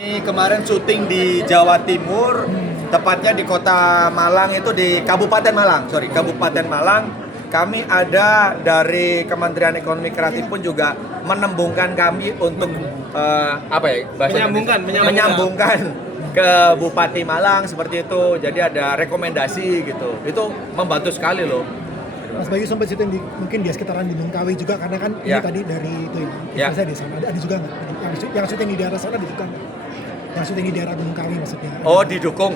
Ini kemarin syuting di Jawa Timur, tepatnya di Kota Malang, itu di Kabupaten Malang. Kami ada dari Kementerian Ekonomi Kreatif pun juga menembungkan kami untuk menyambungkan ke Bupati Malang seperti itu. Jadi ada rekomendasi gitu. Itu membantu sekali loh. Mas Bayu sempat syuting mungkin di sekitaran Gunung Kawi juga karena kan ini tadi dari itu ya. Saya di sana ada juga nggak? Yang syuting di daerah sana ada juga nggak? Yang syuting di daerah Gunung Kawi maksudnya. Oh, didukung.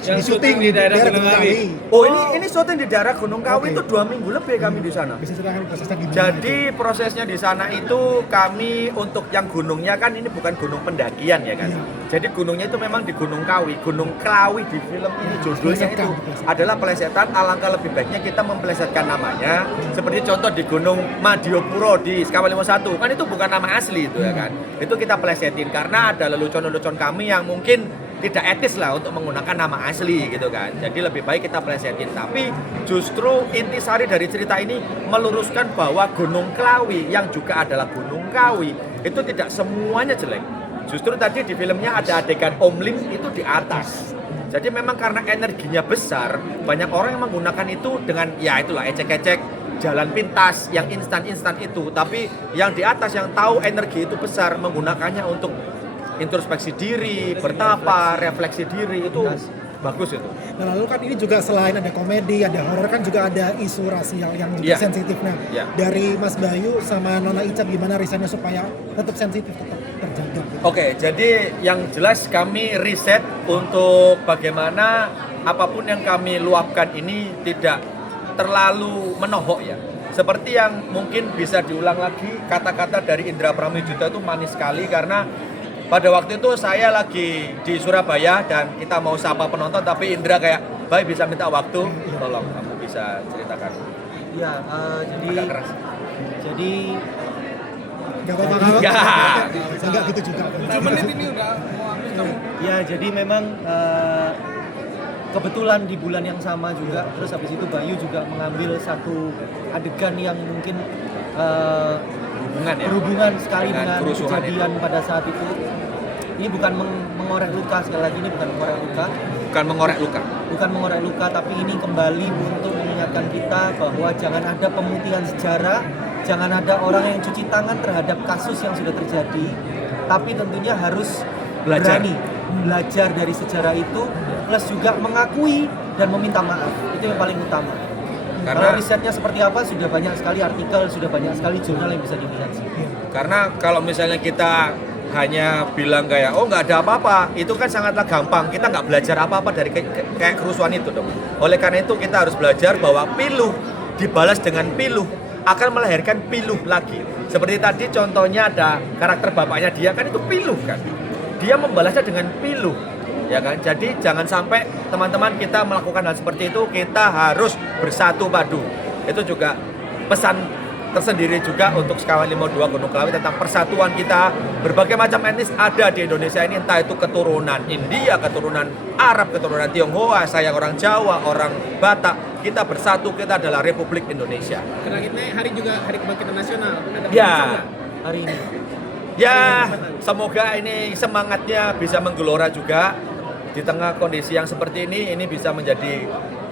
Di syuting di daerah Gunung Kawi. Oh, ini syuting di daerah Gunung Kawi itu 2 minggu lebih kami di sana. Bisa ceritakan prosesnya gimana? Jadi prosesnya di sana itu kami untuk yang gunungnya kan ini bukan gunung pendakian ya kan. Jadi gunungnya itu memang di Gunung Kawi. Gunung Kawi di film ini judulnya itu adalah pelesetan. Alangkah lebih baiknya kita mempelesetkan namanya. Seperti contoh di Gunung Madiopuro di Skala 51 kan itu bukan nama asli itu ya kan. Itu kita pelesetin karena ada lelucon-lelucon kami yang mungkin tidak etis lah untuk menggunakan nama asli gitu kan. Jadi lebih baik kita plesetin. Tapi justru intisari dari cerita ini meluruskan bahwa Gunung Kawi yang juga adalah Gunung Kawi itu tidak semuanya jelek. Justru tadi di filmnya ada adegan Om Lim itu di atas. Jadi memang karena energinya besar, banyak orang yang menggunakan itu dengan ya itulah ecek-ecek jalan pintas yang instan-instan itu. Tapi yang di atas yang tahu energi itu besar menggunakannya untuk introspeksi diri, bertapa, refleksi diri itu bagus itu. Nah lalu kan ini juga selain ada komedi, ada horor kan juga ada isu rasial yang juga sensitif. Nah dari Mas Bayu sama Nona Ica gimana risetnya supaya tetap sensitif, tetap terjaga? Oke, jadi yang jelas kami riset untuk bagaimana apapun yang kami luapkan ini tidak terlalu menohok ya. Seperti yang mungkin bisa diulang lagi, kata-kata dari Indra Pramudwita itu manis sekali karena pada waktu itu saya lagi di Surabaya dan kita mau sapa penonton tapi Indra kayak, "Baik bisa minta waktu, tolong kamu bisa ceritakan." Iya, Agak keras. jadi Enggak gitu juga. 7 menit ini udah mau habis kamu. ya jadi memang kebetulan di bulan yang sama juga, terus habis itu Bayu juga mengambil satu adegan yang mungkin berhubungan sekali dengan kejadian itu. Pada saat itu. Ini bukan mengorek luka, sekali lagi ini bukan mengorek luka. Bukan mengorek luka, tapi ini kembali untuk mengingatkan kita bahwa jangan ada pemutihan sejarah, jangan ada orang yang cuci tangan terhadap kasus yang sudah terjadi, tapi tentunya harus berani belajar dari sejarah itu, plus juga mengakui dan meminta maaf. Itu yang paling utama. Karena risetnya seperti apa, sudah banyak sekali artikel, sudah banyak sekali jurnal yang bisa dilihat sih. Karena kalau misalnya kita hanya bilang kayak oh nggak ada apa-apa, itu kan sangatlah gampang. Kita nggak belajar apa-apa dari kayak kerusuhan itu dong. Oleh karena itu kita harus belajar bahwa piluh dibalas dengan piluh akan melahirkan piluh lagi. Seperti tadi contohnya ada karakter bapaknya dia kan itu piluh kan. Dia membalasnya dengan piluh. Ya kan? Jadi jangan sampai teman-teman kita melakukan hal seperti itu, kita harus bersatu padu. Itu juga pesan tersendiri juga untuk Sekawan 52 Gunung Kawi tentang persatuan kita. Berbagai macam etnis ada di Indonesia ini, entah itu keturunan India, keturunan Arab, keturunan Tionghoa, saya orang Jawa, orang Batak. Kita bersatu, kita adalah Republik Indonesia. Karena ini hari juga Hari Kebangkitan Nasional. Ada Ya, Hari ini. ya semoga ini semangatnya bisa menggelora juga di tengah kondisi yang seperti ini bisa menjadi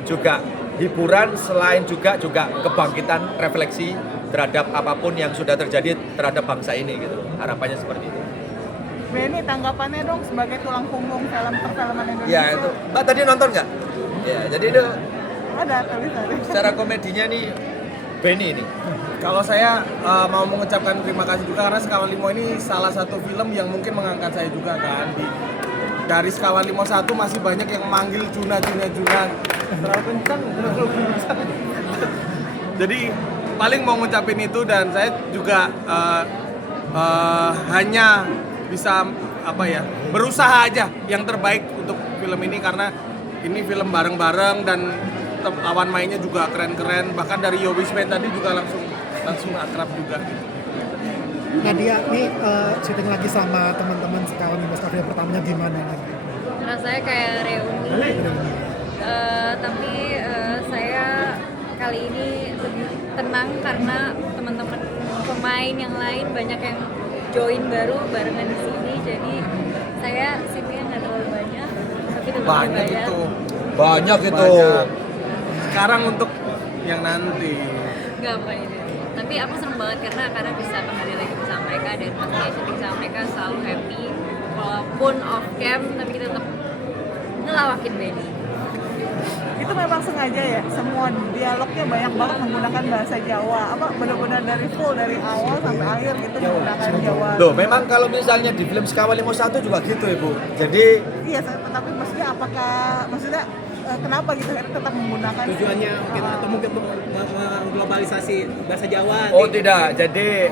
juga hiburan selain juga kebangkitan refleksi terhadap apapun yang sudah terjadi terhadap bangsa ini gitu. Harapannya seperti itu. Benny, tanggapannya dong sebagai tulang punggung film perfilman Indonesia. Ya itu. Mbak tadi nonton nggak? Ya, jadi itu Ada tulisan. secara komedinya nih Benny ini. Kalau saya mau mengucapkan terima kasih juga karena Sekawan 5 ini salah satu film yang mungkin mengangkat saya juga kan. Dari Sekawan 51 masih banyak yang manggil Juna. Terlalu kencang. Jadi paling mau ngucapin itu dan saya juga hanya bisa berusaha aja yang terbaik untuk film ini karena ini film bareng-bareng dan lawan mainnya juga keren-keren, bahkan dari Yobisman tadi juga langsung akrab juga. Nadia, ini syuting lagi sama teman-teman Sekawan 15 Cafe pertamanya gimana? Rasanya kayak reuni. Tapi saya kali ini lebih tenang karena teman-teman pemain yang lain banyak yang join baru barengan di sini, jadi saya scene-nya nggak terlalu banyak, tapi tetap Banyak dibayar. itu. Banyak itu. Banyak. Sekarang untuk yang nanti. Nggak apa ini. Tapi aku seneng banget karena bisa kembali lagi bersama mereka dan pastinya syuting sama mereka selalu happy. Walaupun off cam, tapi kita tetap ngelawakin Benny. Itu memang sengaja ya, semua dialognya banyak banget menggunakan bahasa Jawa. Apa benar-benar dari full dari awal sampai akhir gitu menggunakan Jawa. Loh, memang kalau misalnya di film Sekawal 51 juga gitu, Ibu. Jadi Iya, tapi maksudnya kenapa gitu tetap menggunakan Tujuannya mungkin atau mungkin mengglobalisasi bahasa Jawa. oh tidak, jadi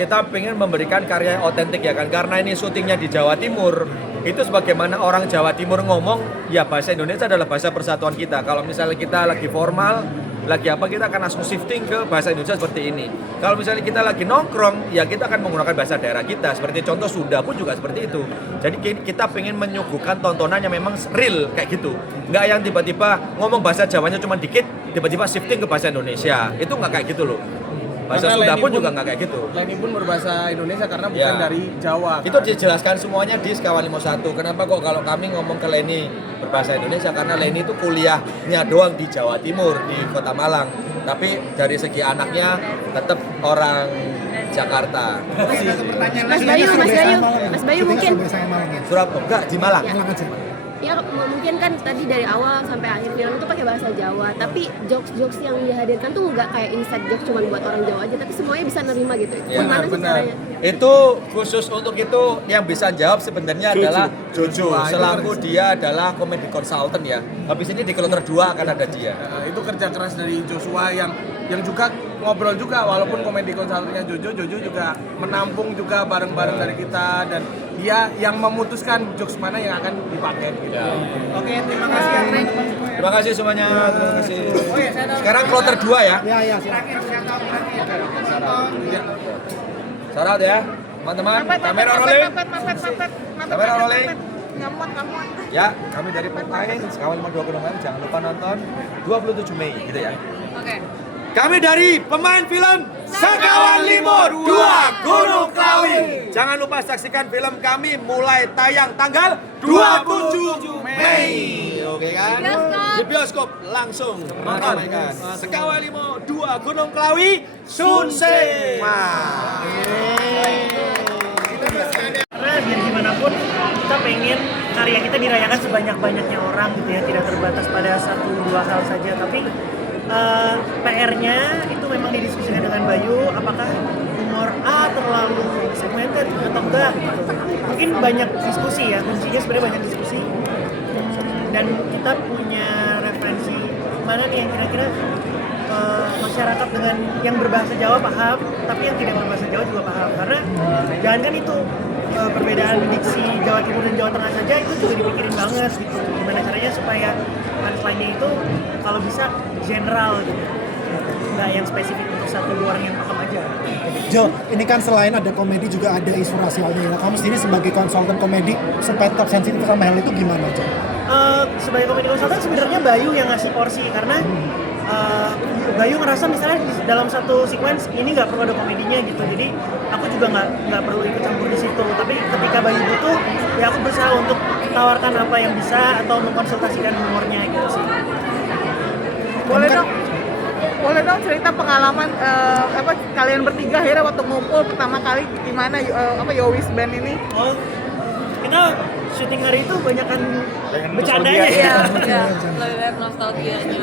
kita ingin memberikan karya yang otentik ya kan, karena ini syutingnya di Jawa Timur. Itu sebagaimana orang Jawa Timur ngomong, ya bahasa Indonesia adalah bahasa persatuan kita. Kalau misalnya kita lagi formal, lagi apa, kita akan langsung shifting ke bahasa Indonesia seperti ini. Kalau misalnya kita lagi nongkrong, ya kita akan menggunakan bahasa daerah kita. Seperti contoh Sunda pun juga seperti itu. Jadi kita pengen menyuguhkan tontonan yang memang real kayak gitu. Nggak yang tiba-tiba ngomong bahasa Jawanya cuma dikit, tiba-tiba shifting ke bahasa Indonesia. Itu nggak kayak gitu loh. Bahasa Karena Sunda Leni pun juga nggak kayak gitu. Leni pun berbahasa Indonesia karena bukan Ya. dari Jawa. Itu dijelaskan semuanya di Sekawal 51. Kenapa kok kalau kami ngomong ke Leni berbahasa Indonesia, karena Leni itu kuliahnya doang di Jawa Timur, di Kota Malang. Tapi dari segi anaknya tetap orang Jakarta. Mas Bayu mungkin Surabaya enggak di Malang. Malang aja. ya mungkin kan tadi dari awal sampai akhir film itu pakai bahasa Jawa, tapi jokes yang dihadirkan tuh nggak kayak inside jokes cuma buat orang Jawa aja, tapi semuanya bisa nerima gitu. Ya, Gimana sih benar. caranya? Itu khusus untuk itu yang bisa jawab sebenarnya adalah Jojo. Wah, itu Selaku dia adalah comedy consultant ya. Habis ini di Kloter 2 akan ada dia. Itu kerja keras dari Joshua yang juga ngobrol juga, walaupun komedi konsultannya Jojo juga menampung juga bareng-bareng dari kita, dan dia yang memutuskan jokes mana yang akan dipakai gitu. Oke, terima kasih. Terima kasih semuanya. Terima kasih. Sekarang Kloter 2 ya. Ya, silakan. Syarat ya, teman-teman. Kamera rolling. Kamera rolling. Ngamut. Ya, kami dari pemain Sekawal 52 Gunung Kawi, jangan lupa nonton 27 Mei gitu ya. Oke. Kami dari pemain film Sekawal 52 Gunung Kawi. Jangan lupa saksikan film kami mulai tayang tanggal 27 Mei. Oke kan? Bioskop. Di bioskop langsung nonton kan. Sekawal 52 Gunung Kawi Sun Sing. Karena biar gimana pun kita pengen karya kita dirayakan sebanyak-banyaknya orang gitu ya, tidak terbatas pada satu dua hal saja, tapi PR-nya itu memang didiskusikan dengan Bayu, apakah humor A terlalu segmented atau enggak gitu. Mungkin banyak diskusi ya, kuncinya sebenarnya banyak diskusi. Dan kita punya referensi mana nih yang kira-kira masyarakat dengan yang berbahasa Jawa paham, tapi yang tidak berbahasa Jawa juga paham. Karena jangan kan itu perbedaan diksi Jawa Timur dan Jawa Tengah saja itu juga dipikirin banget gitu. Gimana caranya supaya punchline-nya itu kalau bisa general gitu, nggak yang spesifik untuk satu dua orang yang paham aja. Jo, ini kan selain ada komedi juga ada isu rasialnya. Nah, kamu sendiri sebagai konsultan komedi supaya tetap sensitif sama hal itu gimana, Jo? Sebagai komedi konsultan sebenarnya Bayu yang ngasih porsi, karena Bayu ngerasa misalnya dalam satu sequence ini nggak perlu ada komedinya gitu, jadi aku juga nggak perlu ikut campur di situ. Tapi ketika Bayu butuh, ya aku berusaha untuk tawarkan apa yang bisa atau mengkonsultasikan humornya gitu sih. Boleh dong cerita pengalaman kalian bertiga akhirnya waktu ngumpul pertama kali gimana Yowis Band ini? Oh, kita syuting hari itu banyakan bercandanya Iya, ya. lebih banyak nostalgianya.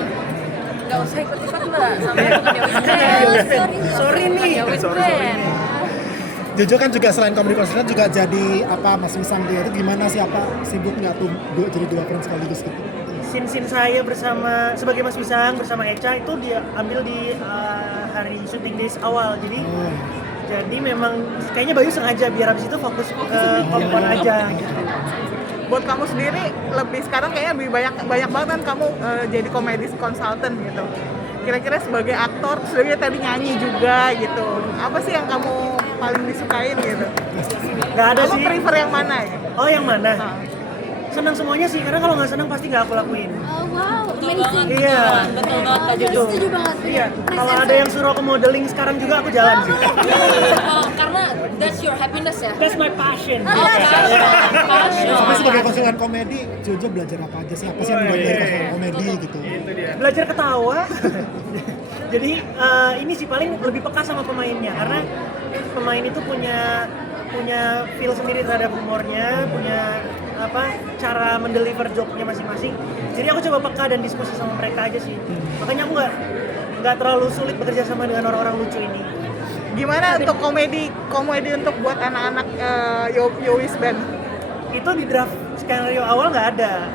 Gak usah ikut-ikut mbak, sampai bukan Yowis Band. Sorry nih. Yowis Band. Jojo kan juga selain komedi konsultan juga jadi Mas Wisang dia itu gimana sih, sibuk nggak tuh jadi dua peran sekaligus gitu? Scene saya sebagai Mas Wisang bersama Echa itu dia ambil di hari syuting days awal, jadi memang kayaknya Bayu sengaja biar habis itu fokus ke kompon aja gitu. Buat kamu sendiri sekarang kayaknya lebih banyak banget kan kamu jadi komedi consultant gitu. Kira-kira sebagai aktor, sebagai tadi nyanyi juga gitu. Apa sih yang kamu paling disukain gitu? Gak ada kamu sih. prefer yang mana ya? Oh yang mana? Senang semuanya sih, karena kalau nggak senang pasti nggak aku lakuin. Oh wow. Betul banget. Iya. Betul banget Kak Jojo. Setuju banget. Iya, kalau ada yang suruh aku modeling sekarang juga aku jalan sih. Karena that's your happiness ya. That's my passion. Tapi sebagai konsultan komedi, Jojo belajar apa aja sih? Apa sih yang dibuat dari konsultan komedi gitu? Belajar ketawa. Jadi ini sih paling lebih peka sama pemainnya karena pemain itu punya feel sendiri terhadap humornya, punya cara mendeliver joke-nya masing-masing. Jadi aku coba peka dan diskusi sama mereka aja sih. Makanya aku nggak terlalu sulit bekerja sama dengan orang-orang lucu ini. Gimana untuk komedi untuk buat anak-anak Yowis Band? Itu di draft skenario awal nggak ada,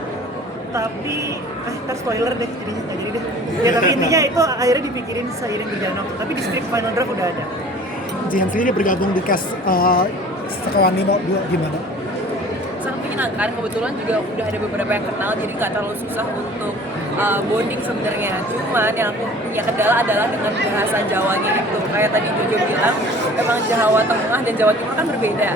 tapi ntar spoiler deh jadinya nggak jadi deh. Ya tapi intinya itu akhirnya dipikirin seiring berjalan waktu. Tapi di script final draft udah ada. Jihan sendiri bergabung di cast Sekawan Nemo 2 gimana? Sangat menyenangkan, kebetulan juga udah ada beberapa yang kenal, jadi nggak terlalu susah untuk bonding sebenarnya. Cuman yang aku punya kendala adalah dengan bahasa Jawanya itu. Kayak tadi Jojo bilang, memang Jawa Tengah dan Jawa Timur kan berbeda.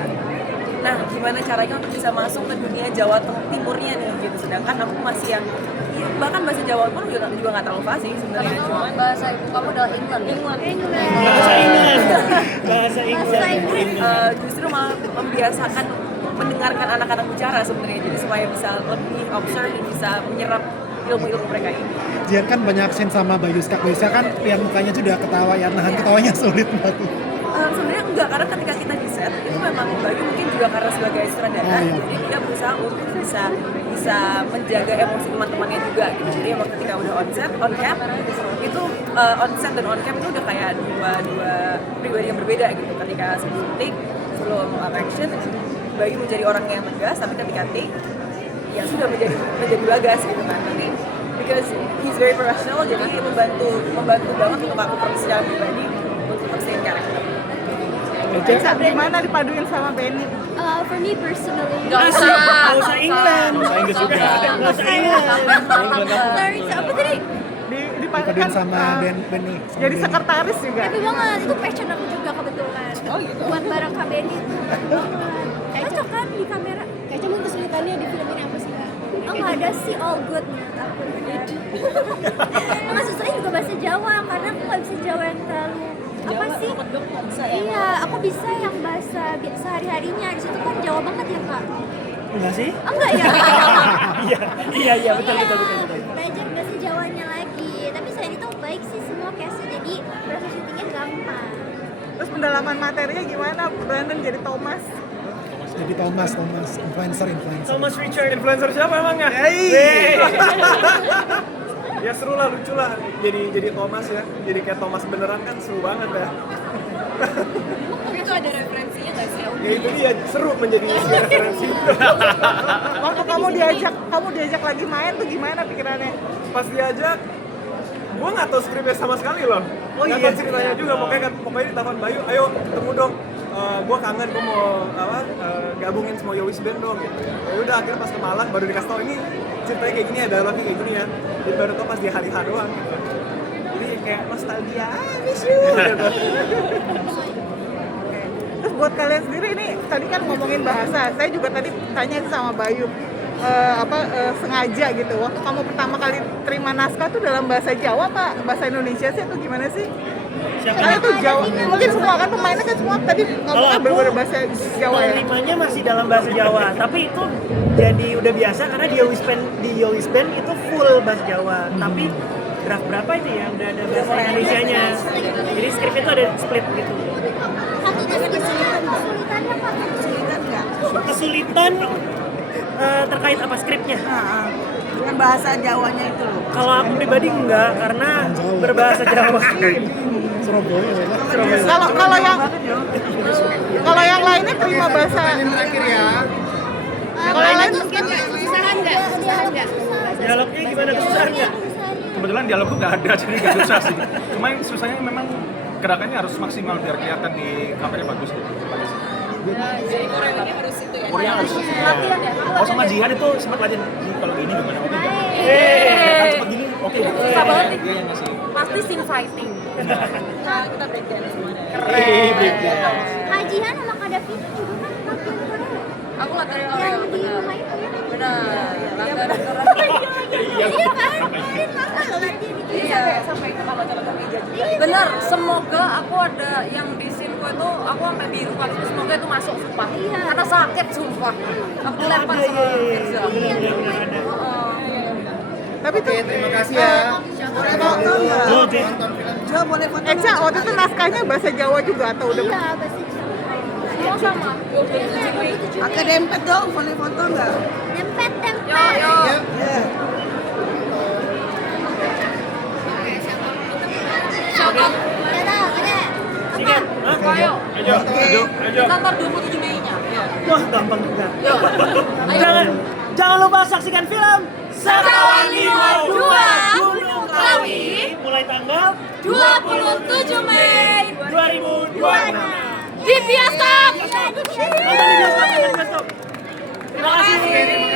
Nah, gimana caranya untuk bisa masuk ke dunia Jawa Timurnya nih gitu. Sedangkan aku masih yang bahkan bahasa Jawa pun juga nggak terlalu fasih sebenarnya. Cuman bahasa ibu kamu adalah England. Bahasa Inggris. Justru malah membiasakan mendengarkan anak-anak bicara sebenarnya, jadi supaya bisa lebih observe dan bisa menyerap ilmu-ilmu mereka ini. Jihan kan banyak scene sama Bayuska kan lihat mukanya sudah ketawa ya, nahan ketawanya sulit banget. Sebenarnya enggak, karena ketika kita di set itu memang Bayu mungkin juga karena sebagai sutradara, jadi dia berusaha untuk bisa menjaga emosi teman-temannya juga gitu. Jadi emang ketika udah on set, on cam itu on set dan on cam itu udah kayak dua pribadi yang berbeda gitu. Ketika sebelum take, sebelum action, Bayu menjadi orang yang tegas, tapi ketika take ya sudah menjadi bagas gitu kan. Tapi because he's very professional, jadi membantu banget untuk aku secara pribadi untuk persiapan karakter. Gimana dipaduin sama Benny? For me personally, Nggak usah England. Nggak usah England. sorry, apa tadi? Dipaduin sama Benny. Jadi sekretaris juga. Happy banget, itu passion aku juga kebetulan. Oh gitu. Buat bareng Kak Benny. Cocok kan di kamera? Kayaknya mungkin kesulitannya di film ini apa sih Kak? Oh nggak ada sih, all good menurut aku. Nggak susahnya juga bahasa Jawa, karena aku nggak bisa Jawa yang terlalu apa sih? Iya, aku bisa yang bahasa sehari-harinya. Di situ kan Jawa banget ya Kak? Enggak sih? Oh enggak ya? Iya betul. Belajar bahasa Jawanya lagi. Tapi selain itu baik sih semua cast-nya, jadi proses syutingnya gampang. Terus pendalaman materinya gimana? Brandon jadi Thomas. Jadi Thomas influencer. Thomas Richard. Influencer siapa emangnya? Ya seru lah, lucu lah. Jadi Thomas ya. Jadi kayak Thomas beneran kan seru banget ya. Itu ada referensinya nggak sih? Ya itu dia, seru menjadi referensi. Waktu kamu diajak lagi main tuh gimana pikirannya? Pas diajak, gue nggak tahu skripnya sama sekali loh. Nggak tahu ceritanya juga, pokoknya ditelepon Bayu, ayo ketemu dong. Gue kangen, gue mau gabungin semua Yowis Band dong gitu. Ya udah akhirnya pas ke Malang baru dikasih tau ini ceritanya kayak gini ya, dialognya kayak gini ya. Jadi baru tau pas di hari-hari doang gitu. Jadi kayak nostalgia, miss you gitu. Terus buat kalian sendiri ini tadi kan ngomongin bahasa, saya juga tadi tanya sama Bayu sengaja gitu. Waktu kamu pertama kali terima naskah tuh dalam bahasa Jawa apa bahasa Indonesia sih atau gimana sih? Karena itu Jawa, mungkin semua kan pemainnya kan semua tadi ngomongnya berbeda bahasa Jawa ya. Penerimanya masih dalam bahasa Jawa, tapi itu jadi udah biasa karena di Yowis Band itu full bahasa Jawa. Tapi draft berapa itu ya udah ada bahasa Indonesianya. Jadi skripnya itu ada split gitu. Kesulitan terkait apa skripnya? Dengan bahasa Jawanya itu loh. Kalau aku pribadi enggak, karena berbahasa Jawa. Surabaya. Kalau yang lainnya terima bahasa. Kalau yang lain mungkin kesusahan nggak? Dialognya gimana, kesusahan nggak? Kebetulan dialogku nggak ada, jadi nggak susah sih. Cuma yang susahnya memang gerakannya harus maksimal biar kelihatan di kameranya bagus gitu. Jadi koreografi harus itu ya. Korea harus. Latihan ya. Oh sama Jihan itu sempat latihan. Kalau gini gimana? Oke nggak? Kan sempat gini, oke. Susah banget nih. Dia yang ngasih. Pasti scene fighting. Nah, kita breakdance semuanya. Hajihan sama Kak Davina juga kan latihan Korea. Aku latihan Yang koreo di benar. rumah itu ya? Benar. Latihan koreo. Iya kan? sampai ke kalau meja juga. Bener, semoga aku ada yang di sinku itu aku sampai biru waktu itu, semoga itu masuk sumpah. Karena sakit sumpah. Aku dilempar sama Firza. Tapi tuh Terima kasih ya. Eca, waktu itu naskahnya bahasa Jawa juga atau udah? Iya, bahasa Jawa. Semua sama. 27 Mei. Pakai dempet dong, boleh foto nggak? Dempet. Yo. Ayo. Kantor 27 Mei-nya. Wah, gampang juga. Yo. Ayo. Jangan lupa saksikan film Sekawangi 2 Gunung Kawi mulai tanggal 27 Mei 2026. di bioskop. Nonton di bioskop. Terima kasih.